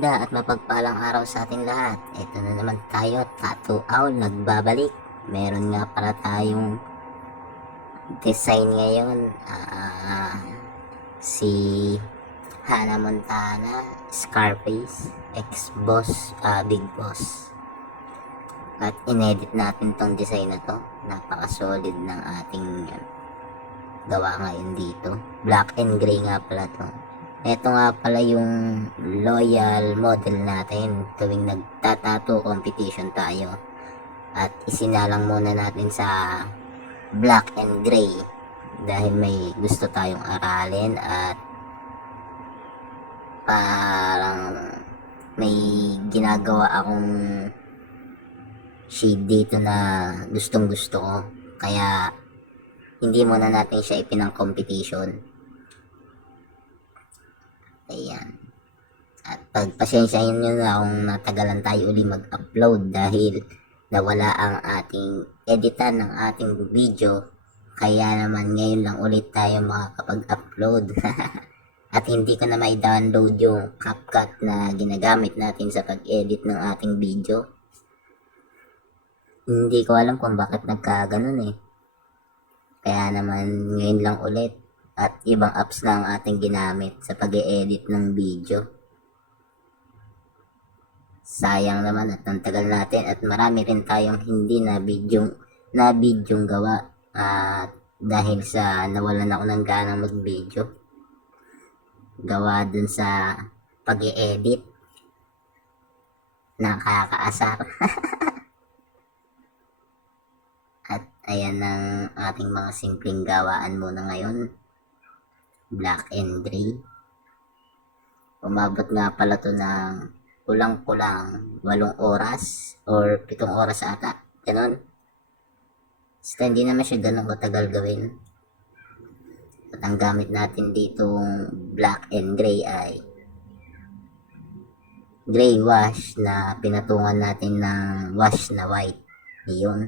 maganda at mapagpalang araw sa ating lahat. Ito na naman tayo, Tattoo Owl, nagbabalik. Meron nga para tayong design ngayon. Si Hannah Montana, Scarface, ex-boss, Big Boss. At inedit natin tong design na to. Napaka-solid ng ating gawa ngayon dito. Black and gray nga pala to. Ito nga pala yung loyal model natin tuwing nagtatato competition tayo. At isinalang muna natin sa black and gray dahil may gusto tayong aralin at parang may ginagawa akong shade dito na gustong gusto ko. Kaya hindi muna natin siya ipinang competition. Ayan. At pagpasensyahin nyo na kung natagalan tayo uli mag-upload dahil nawala ang ating editan ng ating video. Kaya naman ngayon lang ulit tayo makakapag-upload. At hindi ko na mai-download yung CapCut na ginagamit natin sa pag-edit ng ating video. Hindi ko alam kung bakit nagkaganon eh. Kaya naman ngayon lang ulit. At ibang apps na ang ating ginamit sa pag-e-edit ng video. Sayang naman at ang tagal natin at marami rin tayong hindi na bidyong gawa dahil sa nawalan ako ng ganang mag-video. Gawa dun sa pag-e-edit. Nakakaasar. At ayan ang ating mga simpleng gawaan muna ngayon. Black and gray. Umabot nga pala to ng kulang-kulang 8 oras or 7 oras ata. Ganon. Basta hindi naman siya ganun katagal gawin. At ang gamit natin ditong black and gray ay gray wash na pinatungan natin ng wash na white. Iyon.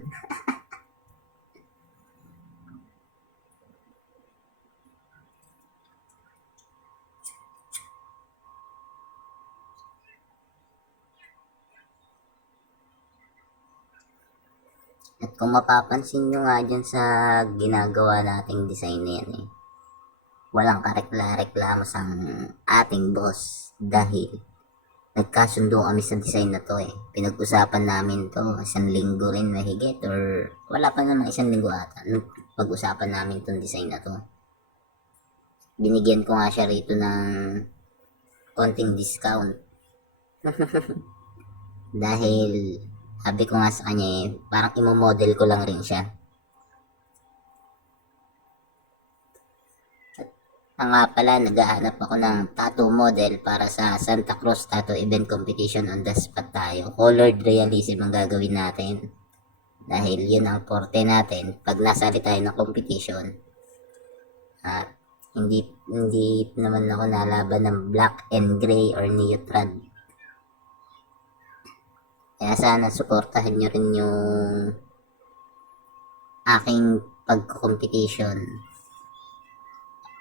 At kung mapapansin nyo nga dyan sa ginagawa nating design na yan eh, walang karekla-reklamo sa ating boss dahil nagkasundo kami sa design na to eh. Pinag-usapan namin to 1 linggo rin mahigit or wala pa naman 1 linggo ata nung pag-usapan namin tong design na to. Binigyan ko nga siya rito ng konting discount. Dahil sabi ko nga sa kanya eh, parang imo-model ko lang rin siya. At nga pala, naghahanap ako ng tattoo model para sa Santa Cruz Tattoo Event Competition on the spot tayo. Colored realism ang gagawin natin. Dahil yun ang forte natin pag nasali tayo ng competition. At hindi naman ako nalaban ng black and gray or neutral. Kaya sana suportahan nyo rin yung aking pag-competition.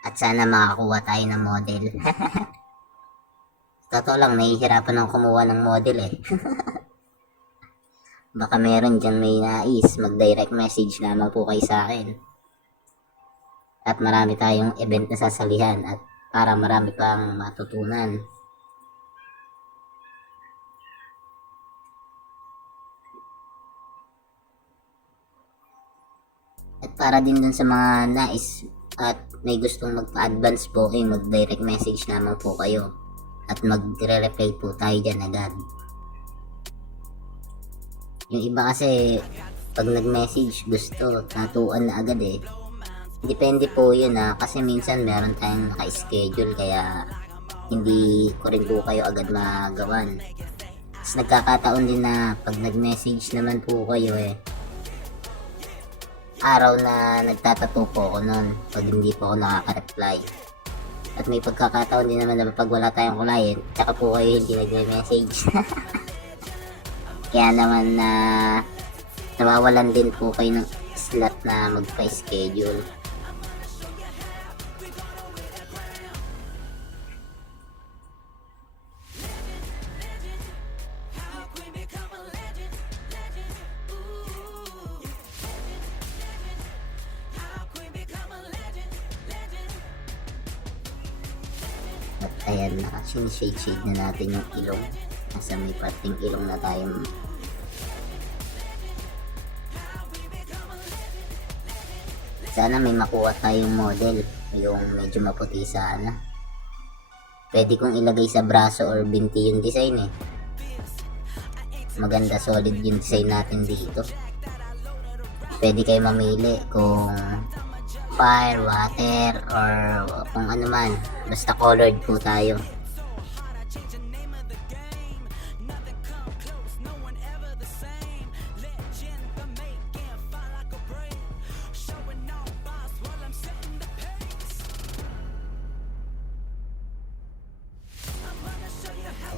At sana makakuha tayo ng model. Totoo lang, nahihirapan akong kumuha ng model eh. Baka meron dyan may nais, mag-direct message lamang po kayo sa akin. At marami tayong event na sasalihan at para marami pang matutunan. At para din dun sa mga nais at may gustong magpa-advance po kayo, mag-direct message naman po kayo. At magre-reply po tayo dyan agad. Yung iba kasi, pag nag-message gusto, tatuan na agad eh. Depende po yun kasi minsan meron tayong naka-schedule kaya hindi ko rin po kayo agad magawan. Tapos nagkakataon din na pag nag-message naman po kayo eh, araw na nagtatato po ako nun pag hindi po ako nakaka-reply. At may pagkakataon din naman na pag wala tayong client, tsaka po kayo hindi nag-message. Kaya naman na nawawalan din po kayo ng slot na magpa-schedule. Ayan na, sinishade-shade na natin yung ilong. Nasa may parting ilong na tayo. Sana may makuha tayong model, yung medyo maputi sana. Pwede kong ilagay sa braso or binti yung design eh. Maganda, solid yung design natin dito. Pwede kayo mamili kung fire, water, or kung ano man. Basta colored po tayo.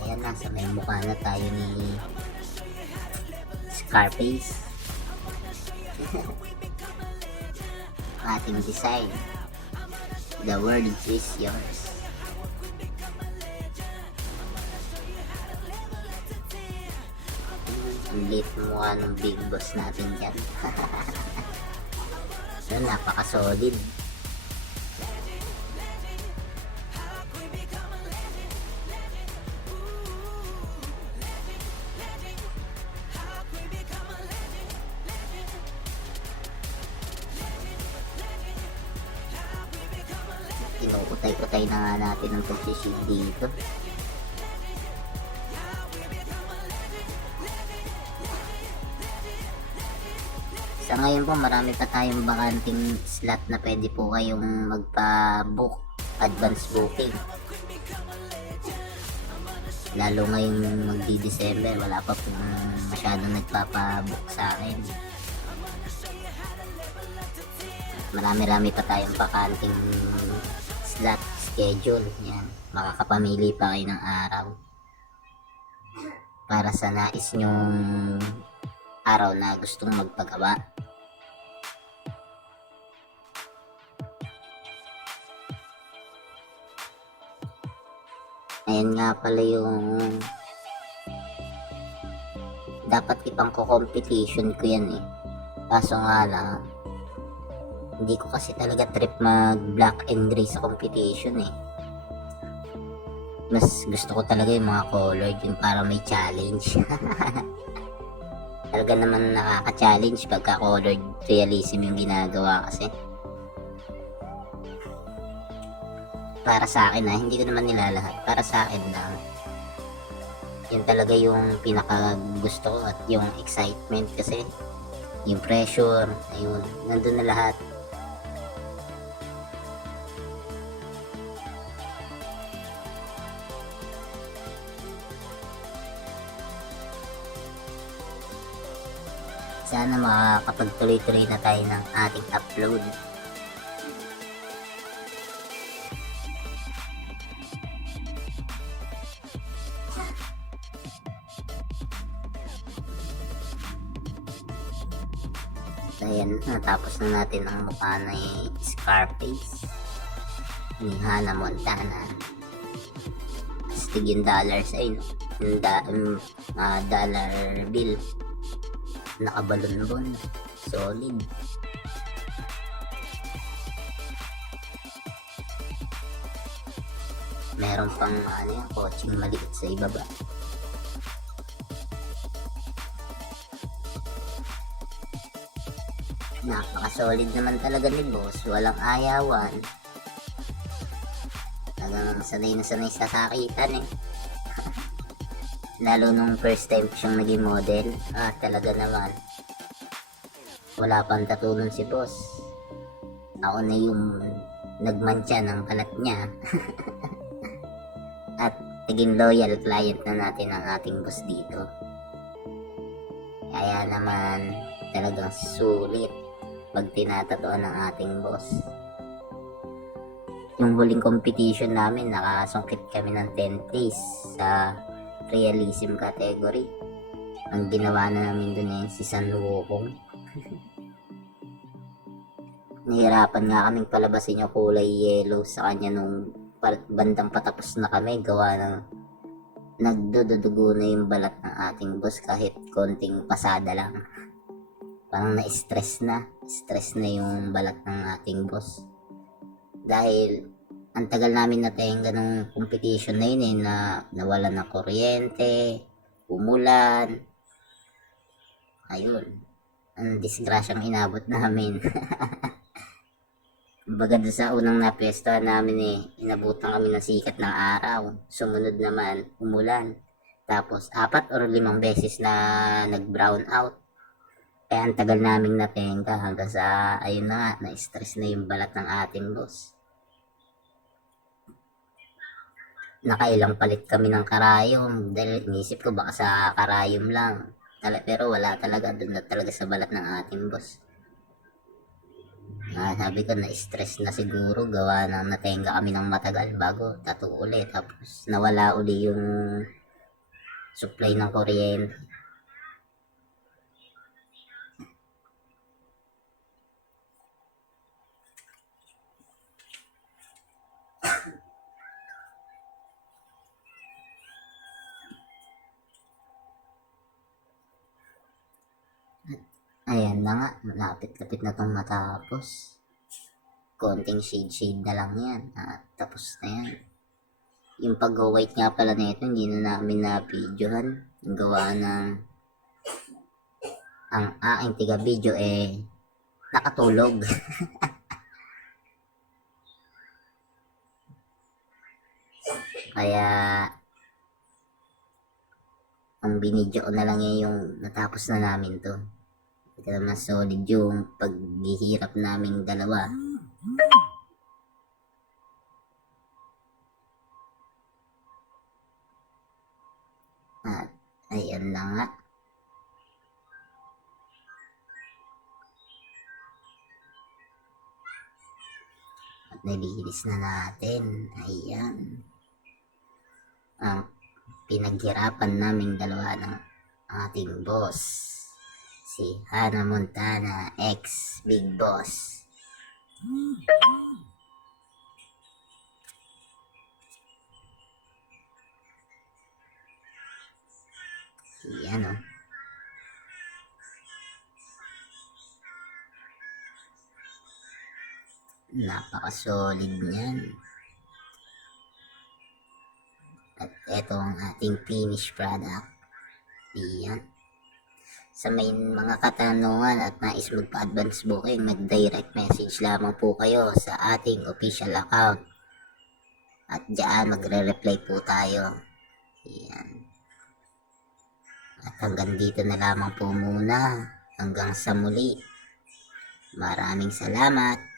Ayan na, sa may mukha na tayo ni Scarface. Ating design. The world is yours. Ang lit mukha ng big boss natin dyan. So, napaka-solid. Kinukutay-kutay na nga natin ang pag-shield dito. Sa ngayon po, marami pa tayong bakanting slot na pwede po kayong magpa-book, advance booking. Lalo ngayong magdi-December, wala pa pong masyadong nagpapa-book sa akin. Marami-rami pa tayong bakanting slot schedule. Yan, makakapamili pa kayo ng araw para sa nais nyong araw na gustong magpagawa. Ayan nga pala yung dapat ipang competition ko yan eh. Kaso nga lang, hindi ko kasi talaga trip mag black and gray sa competition eh. Mas gusto ko talaga yung mga colored, yung para may challenge. Talaga naman nakaka-challenge pagka colored realism yung ginagawa kasi. Para sa akin hindi ko naman nilalahat. Para sa akin lang, yun talaga yung pinaka gusto ko at yung excitement kasi yung pressure, ayun, nandun na lahat. Sana makakapagtuloy-tuloy na tayo ng ating upload. So, ayan, natapos na natin ang mukha ni Scarface ni Hannah Montana. Astig yung dollars ay yung dollar bill. Nakabalon-bon, solid. Meron pang yung coaching maliit sa ibaba. Napaka-solid naman talaga ni boss, walang ayawan. Talagang sanay na sanay sa sakitan eh. Lalo nung first time ko siyang naging model, talaga naman. Wala pang tatunon si boss. Ako na yung nagmantya ng kalat niya. At naging loyal client na natin ang ating boss dito. Kaya naman talagang sulit pag tinatatuan ng ating boss. Yung huling competition namin, nakasungkit kami ng 10 place sa realism category. Ang ginawa na namin dun si San Wukong. Nahirapan nga kaming palabasin yung kulay yellow sa kanya nung bandang patapos na kami, gawa ng nagdududugo na yung balat ng ating boss kahit konting pasada lang. Parang na-stress na yung balat ng ating boss. Dahil ang tagal namin natenga ng competition na yun na nawalan ng kuryente, umulan, ayun, ang disgrasyang inabot namin. Kumbaga doon sa unang napwestuhan namin inabutan kami ng sikat ng araw. Sumunod naman, umulan. Tapos 4 o 5 beses na nag-brown out. Kaya ang tagal naming natenga hanggang sa, ayun na nga, na-stress na yung balat ng ating boss. Nakailang palit kami ng karayom dahil inisip ko baka sa karayom lang. Pero wala talaga, doon na talaga sa balat ng ating boss. Sabi ko na-stress na siguro gawa ng natenga kami ng matagal bago tattoo ulit. Tapos nawala uli yung supply ng kuryente. Ayan na nga, lapit-lapit na tong matapos. Konting shade-shade na lang yan. Tapos na yan. Yung pag-white nga pala nito, hindi na namin na-videohan. Yung gawa ng ang aking tiga-video nakatulog. Kaya ang binidyo ko na lang yung natapos na namin to. Ito mas solid yung paghihirap naming dalawa. At ayan na nga. At nililis na natin. Ayan. Ang pinaghirapan naming dalawa ng ating boss. Si Hannah Montana X Big Boss. Yan o. Napaka-solid niyan. At ito ang ating finished product. Yan. Sa may mga katanungan at nais magpa-advance booking, mag-direct message lamang po kayo sa ating official account. At diyan magre-reply po tayo. Yan. At hanggang dito na lamang po muna. Hanggang sa muli. Maraming salamat.